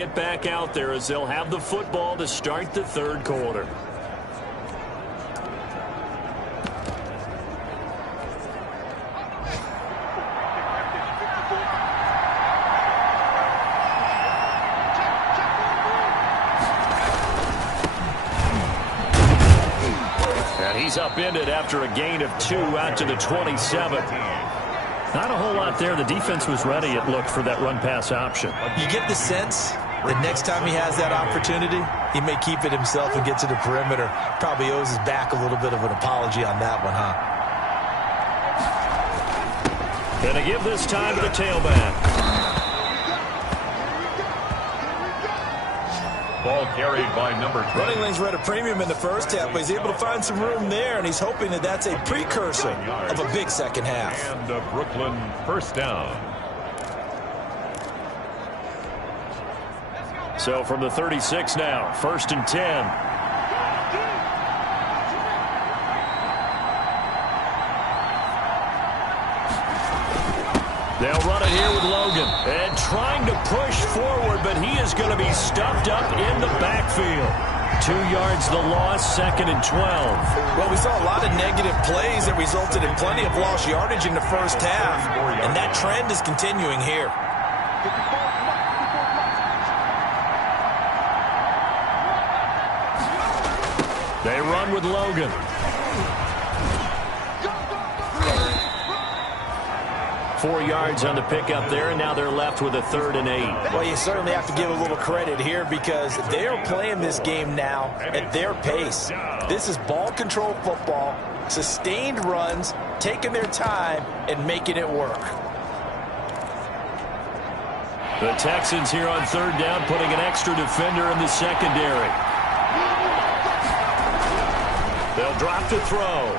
Get back out there as they'll have the football to start the third quarter. And he's upended after a gain of 2 out to the 27. Not a whole lot there. The defense was ready, it looked, for that run-pass option. You get the sense the next time he has that opportunity, he may keep it himself and get to the perimeter. Probably owes his back a little bit of an apology on that one, huh? Gonna give this time to the tailback. Ball carried by number 20. Running lanes were at a premium in the first half, but he's able to find some room there, and he's hoping that that's a precursor of a big second half. And Brooklyn first down. So from the 36 now, 1st and 10. They'll run it here with Logan. And trying to push forward, but he is going to be stuffed up in the backfield. 2 yards the loss, 2nd and 12. Well, we saw a lot of negative plays that resulted in plenty of lost yardage in the first half, and that trend is continuing here. They run with Logan. Four yards on the pickup there, and now they're left with a 3rd and 8. Well, you certainly have to give a little credit here because they are playing this game now at their pace. This is ball control football, sustained runs, taking their time, and making it work. The Texans here on 3rd down, putting an extra defender in the secondary. They'll drop to throw.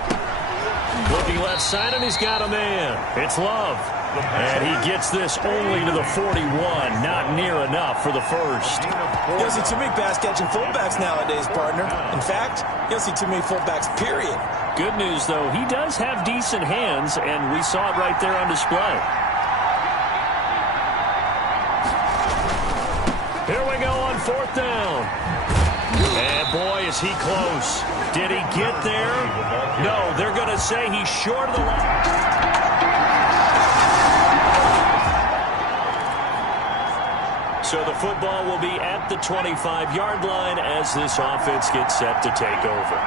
Looking left side, and he's got a man. It's Love. And he gets this only to the 41. Not near enough for the first. You don't see too many pass-catching fullbacks nowadays, partner. In fact, you don't see too many fullbacks, period. Good news, though, he does have decent hands, and we saw it right there on display. Here we go on 4th down. And boy, is he close. Did he get there? No, they're going to say he's short of the line. So the football will be at the 25-yard line as this offense gets set to take over.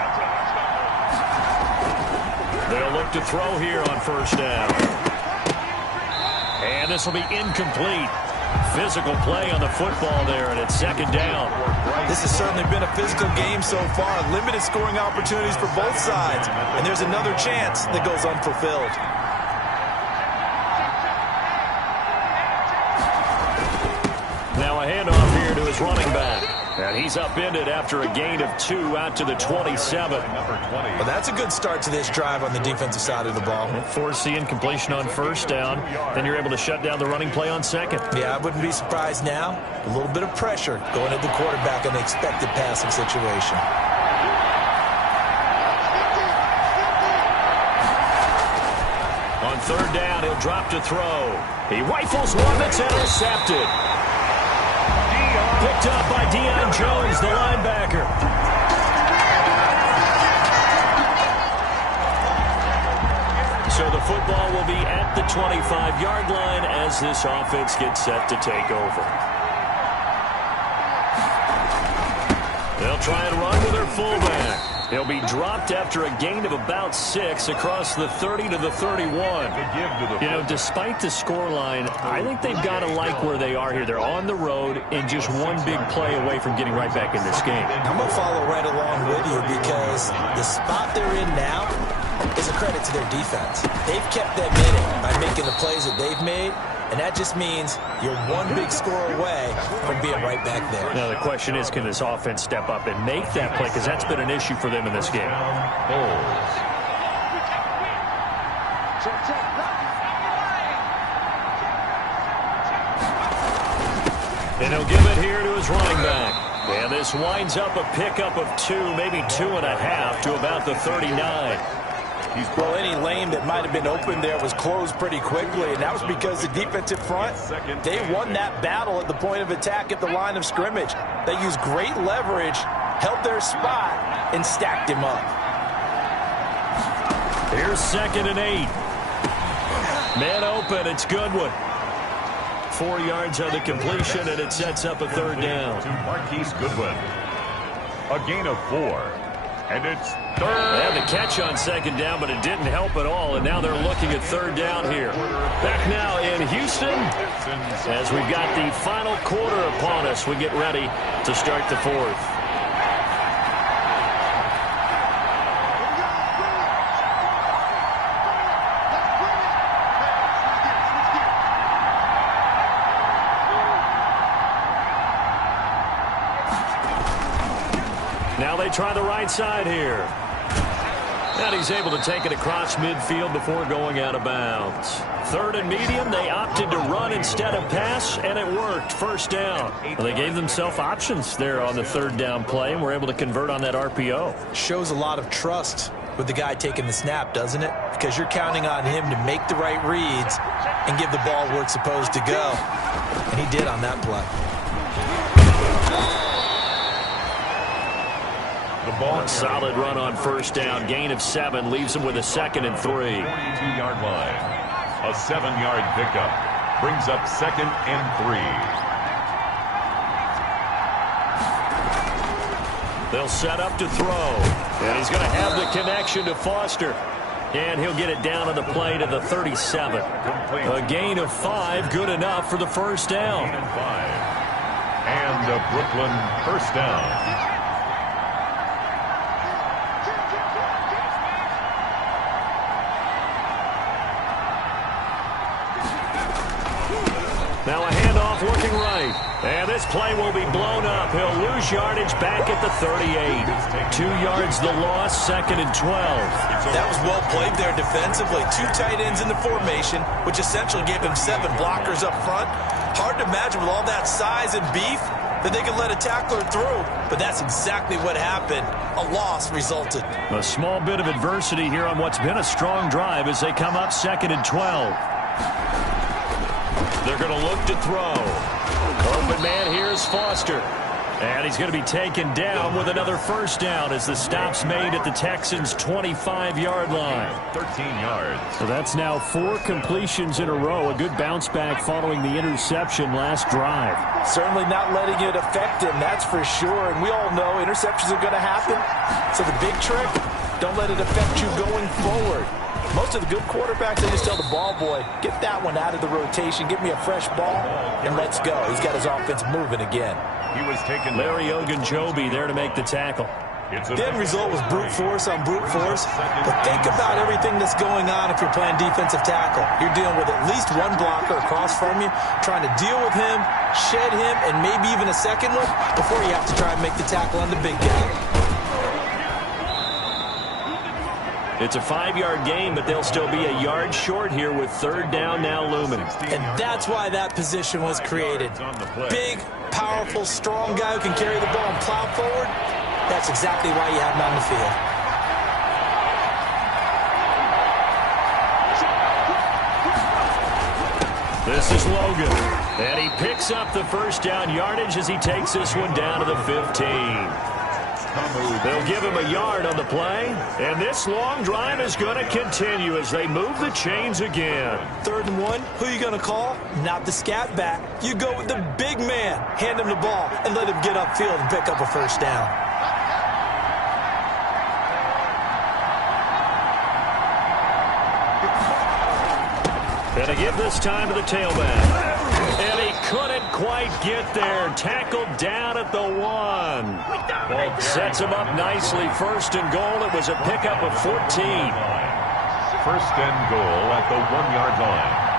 They'll look to throw here on 1st down. And this will be incomplete. Physical play on the football there, and it's 2nd down. This has certainly been a physical game so far. Limited scoring opportunities for both sides. And there's another chance that goes unfulfilled. Now a handoff here to his running back. And he's upended after a gain of 2 out to the 27. Well, that's a good start to this drive on the defensive side of the ball. Force the incompletion on 1st down. Then you're able to shut down the running play on 2nd. Yeah, I wouldn't be surprised now. A little bit of pressure going at the quarterback in the expected passing situation. On 3rd down, he'll drop to throw. He rifles one that's intercepted. Picked up by Deion Jones, the linebacker. So the football will be at the 25-yard line as this offense gets set to take over. They'll try and run with their fullback. He'll be dropped after a gain of about 6 across the 30 to the 31. You know, despite the scoreline, I think they've got to like where they are here. They're on the road and just one big play away from getting right back in this game. I'm going to follow right along with you because the spot they're in now is a credit to their defense. They've kept them in it by making the plays that they've made, and that just means you're one big score away from being right back there. Now the question is, can this offense step up and make that play? Because that's been an issue for them in this game. And he'll give it here to his running back. And this winds up a pickup of 2, maybe 2.5 to about the 39. Well, any lane that might have been open there was closed pretty quickly, and that was because the defensive front, they won that battle at the point of attack at the line of scrimmage. They used great leverage, held their spot, and stacked him up. Here's 2nd and 8. Man open, it's Goodwin. 4 yards on the completion, and it sets up a 3rd down. To Marquise Goodwin. A gain of 4. And it's 3rd. They had the catch on 2nd down, but it didn't help at all, and now they're looking at 3rd down here. Back now in Houston, as we've got the final quarter upon us, we get ready to start the 4th. Now they try the right side here. And he's able to take it across midfield before going out of bounds. 3rd and medium, they opted to run instead of pass, and it worked. 1st down. Well, they gave themselves options there on the 3rd down play, and were able to convert on that RPO. Shows a lot of trust with the guy taking the snap, doesn't it? Because you're counting on him to make the right reads and give the ball where it's supposed to go. And he did on that play. A solid run on 1st down. Gain of 7 leaves him with a 2nd and 3. 42-yard line. A 7-yard pickup. Brings up 2nd and 3. They'll set up to throw. And he's going to have the connection to Foster. And he'll get it down on the play to the 37. A gain of 5, good enough for the 1st down. Gain of 5. And a Brooklyn 1st down. Now a handoff working right. And this play will be blown up. He'll lose yardage back at the 38. 2 yards the loss, 2nd and 12. That was well played there defensively. 2 tight ends in the formation, which essentially gave him 7 blockers up front. Hard to imagine with all that size and beef that they could let a tackler through. But that's exactly what happened. A loss resulted. A small bit of adversity here on what's been a strong drive as they come up 2nd and 12. They're going to look to throw. Open man here is Foster. And he's going to be taken down with another 1st down as the stop's made at the Texans' 25-yard line. 13 yards. So that's now 4 completions in a row. A good bounce back following the interception last drive. Certainly not letting it affect him, that's for sure. And we all know interceptions are going to happen. So the big trick, don't let it affect you going forward. Most of the good quarterbacks, they just tell the ball boy, get that one out of the rotation, give me a fresh ball, and let's go. He's got his offense moving again. He was taken. Larry Ogunjobi there to make the tackle. The end result was brute force on brute force. But think about everything that's going on if you're playing defensive tackle. You're dealing with at least one blocker across from you, trying to deal with him, shed him, and maybe even a second one before you have to try and make the tackle on the big guy. It's a 5-yard gain, but they'll still be a yard short here with 3rd down now looming. And that's why that position was created. Big, powerful, strong guy who can carry the ball and plow forward. That's exactly why you have him on the field. This is Logan. And he picks up the 1st down yardage as he takes this one down to the 15. They'll give him a yard on the play, and this long drive is going to continue as they move the chains again. 3rd and 1, who are you going to call? Not the scat back. You go with the big man. Hand him the ball and let him get upfield and pick up a 1st down. And to give this time to the tailback. And he couldn't quite get there. Tackled down at the 1. Sets him up nicely. 1st and goal. It was a pickup of 14. 1st and goal at the 1-yard line.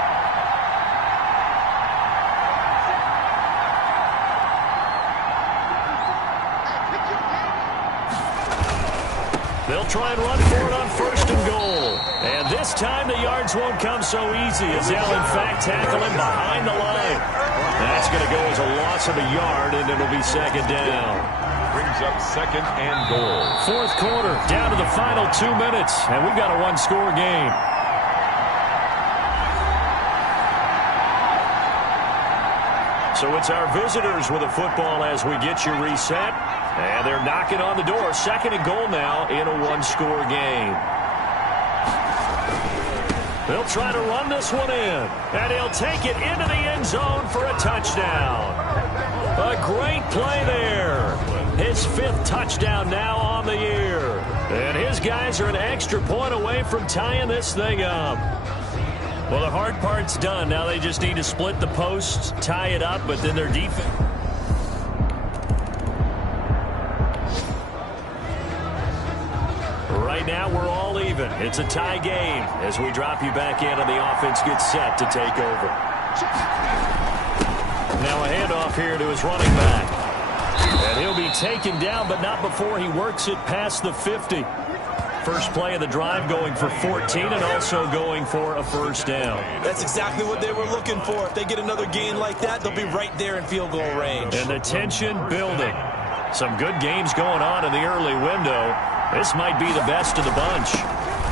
They'll try and run for it on 1st and goal. And this time the yards won't come so easy as they'll in fact tackle him behind the line. That's going to go as a loss of a yard, and it'll be second down. Brings up second and goal. Fourth quarter, down to the final 2 minutes, and we've got a one-score game. So it's our visitors with a football as we get you reset. And they're knocking on the door. Second and goal now in a one-score game. They'll try to run this one in. And he'll take it into the end zone for a touchdown. A great play there. His 5th touchdown now on the year. And his guys are an extra point away from tying this thing up. Well, the hard part's done. Now they just need to split the posts, tie it up, but then their defense. Right now, we're all even. It's a tie game as we drop you back in and the offense gets set to take over. Now a handoff here to his running back. And he'll be taken down, but not before he works it past the 50. First play of the drive going for 14 and also going for a first down. That's exactly what they were looking for. If they get another gain like that, they'll be right there in field goal range. And the tension building. Some good games going on in the early window. This might be the best of the bunch.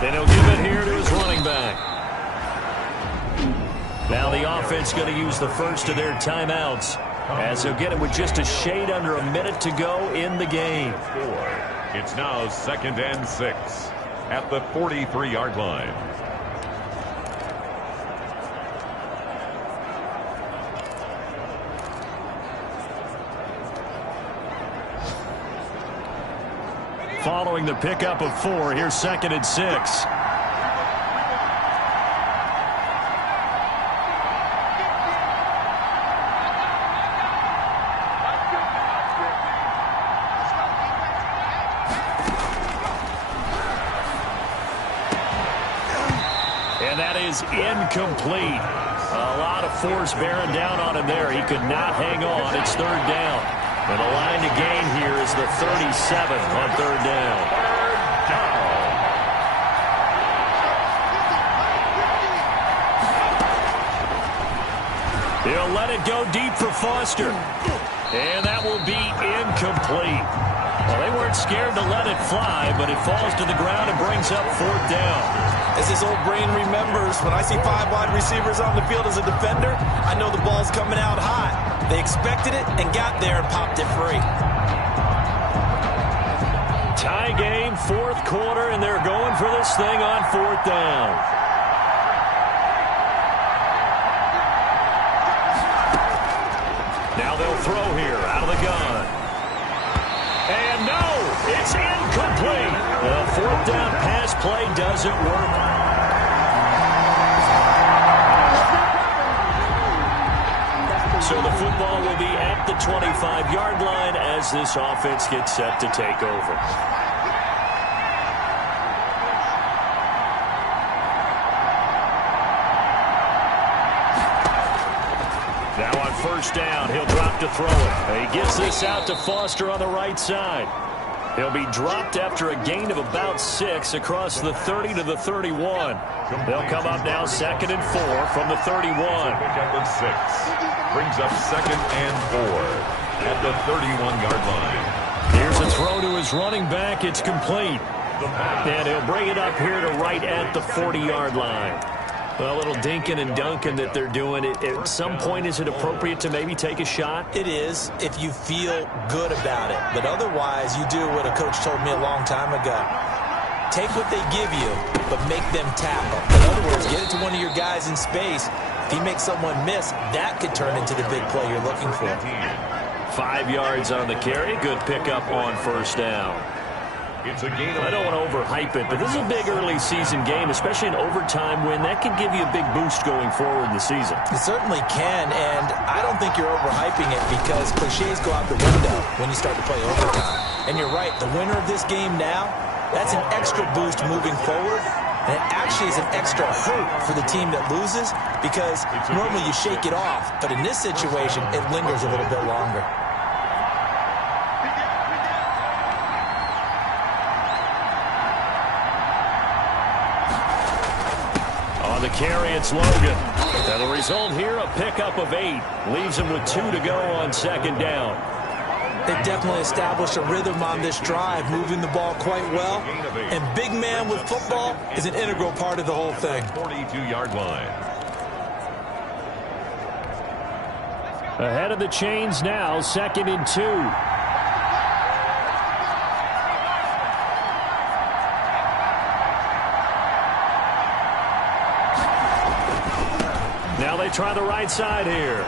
And he'll give it here to his running back. Now the offense going to use the first of their timeouts as he'll get it with just a shade under a minute to go in the game. It's now second and 6 at the 43-yard line. Following the pickup of 4, here's second and 6. And that is incomplete. A lot of force bearing down on him there. He could not hang on. It's third down. And the line to gain here is the 37 on third down. He'll let it go deep for Foster. And that will be incomplete. Well, they weren't scared to let it fly, but it falls to the ground and brings up fourth down. As his old brain remembers, when I see 5 wide receivers on the field as a defender, I know the ball's coming out hot. They expected it and got there and popped it free. Tie game, fourth quarter, and they're going for this thing on fourth down. Now they'll throw here out of the gun. And no, it's incomplete. The fourth down pass play doesn't work. So the football will be at the 25-yard line as this offense gets set to take over. Now on first down, he'll drop to throw it. He gives this out to Foster on the right side. He'll be dropped after a gain of about 6 across the 30 to the 31. They'll come up now second and 4 from the 31. Number 6 brings up second and 4 at the 31-yard line. Here's a throw to his running back. It's complete. And he'll bring it up here to right at the 40-yard line. Well, a little dinking and dunking that they're doing. At some point, is it appropriate to maybe take a shot? It is, if you feel good about it. But otherwise, you do what a coach told me a long time ago. Take what they give you, but make them tackle. In other words, get it to one of your guys in space. If he makes someone miss, that could turn into the big play you're looking for. 5 yards on the carry. Good pickup on first down. I don't want to overhype it, but this is a big early season game, especially an overtime win. That could give you a big boost going forward in the season. It certainly can, and I don't think you're overhyping it because cliches go out the window when you start to play overtime. And you're right, the winner of this game now, that's an extra boost moving forward. And it actually is an extra hurt for the team that loses because normally you shake it off. But in this situation, it lingers a little bit longer. the carry, it's Logan. And the result here, a pickup of 8. Leaves him with 2 to go on 2nd down. They've definitely established a rhythm on this drive, moving the ball quite well. And big man with football is an integral part of the whole thing. 42-yard line. Ahead of the chains now, 2nd and 2. Now they try the right side here.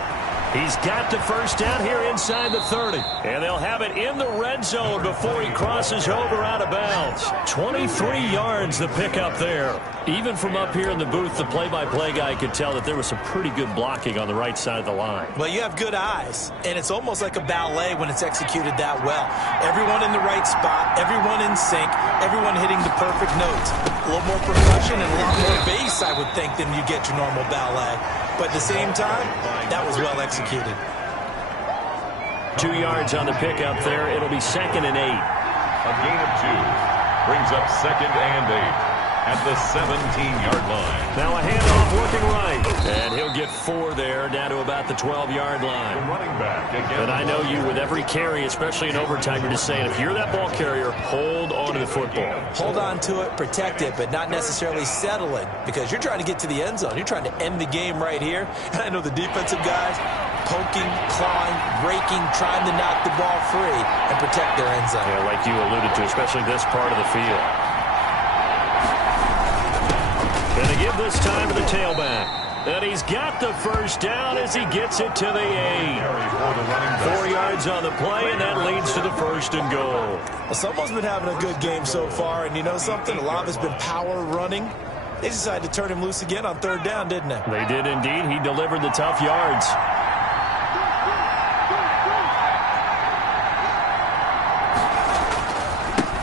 He's got the first down here inside the 30. And they'll have it in the red zone before he crosses over out of bounds. 23 yards the pickup there. Even from up here in the booth, the play-by-play guy could tell that there was some pretty good blocking on the right side of the line. Well, you have good eyes, and it's almost like a ballet when it's executed that well. Everyone in the right spot, everyone in sync, everyone hitting the perfect notes. A little more percussion and a lot more bass, I would think, than you get your normal ballet. But at the same time, that was well executed. 2 yards on the pickup there. It'll be 2nd and 8. A gain of 2 brings up 2nd and 8 at the 17-yard line. Now a handoff looking right. And he'll get 4 there, down to about the 12-yard line. The running back again. And I know you, with every carry, especially in overtime, you're just saying, if you're that ball carrier, hold on to the football. Hold on to it, protect it, but not necessarily settle it, because you're trying to get to the end zone. You're trying to end the game right here. And I know the defensive guys poking, clawing, raking, trying to knock the ball free and protect their end zone. Yeah, like you alluded to, especially this part of the field. And they give this time to the tailback. And he's got the first down as he gets it to the 8. 4 yards on the play, and that leads to the 1st and goal. Well, someone's been having a good game so far, and you know something? A lot of it's been power running. They decided to turn him loose again on 3rd down, didn't they? They did indeed. He delivered the tough yards.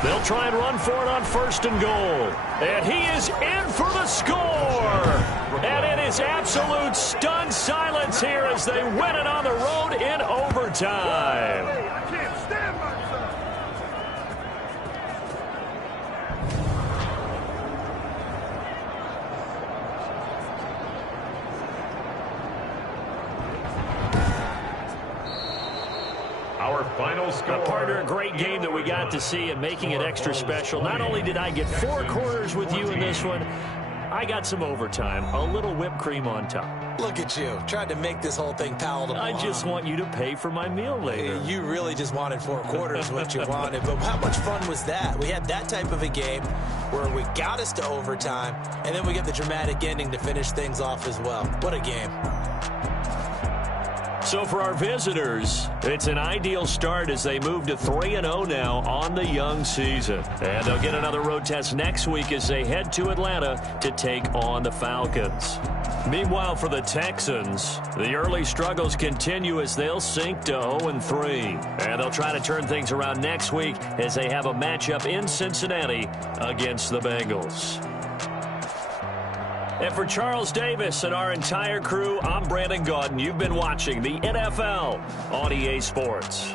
They'll try and run for it on 1st and goal. And he is in for the score. And it is absolute stunned silence here as they win it on the road in overtime. I can't stand myself. Our final score. Partner, a great game that we got to see and making it extra special. Not only did I get 4 quarters with you in this one, I got some overtime, a little whipped cream on top. Look at you, tried to make this whole thing palatable. I just want you to pay for my meal later. You really just wanted 4 quarters, what you wanted. But how much fun was that? We had that type of a game where we got us to overtime, and then we get the dramatic ending to finish things off as well. What a game. So for our visitors, it's an ideal start as they move to 3-0 now on the young season. And they'll get another road test next week as they head to Atlanta to take on the Falcons. Meanwhile, for the Texans, the early struggles continue as they'll sink to 0-3. And they'll try to turn things around next week as they have a matchup in Cincinnati against the Bengals. And for Charles Davis and our entire crew, I'm Brandon Gaudin. You've been watching the NFL on EA Sports.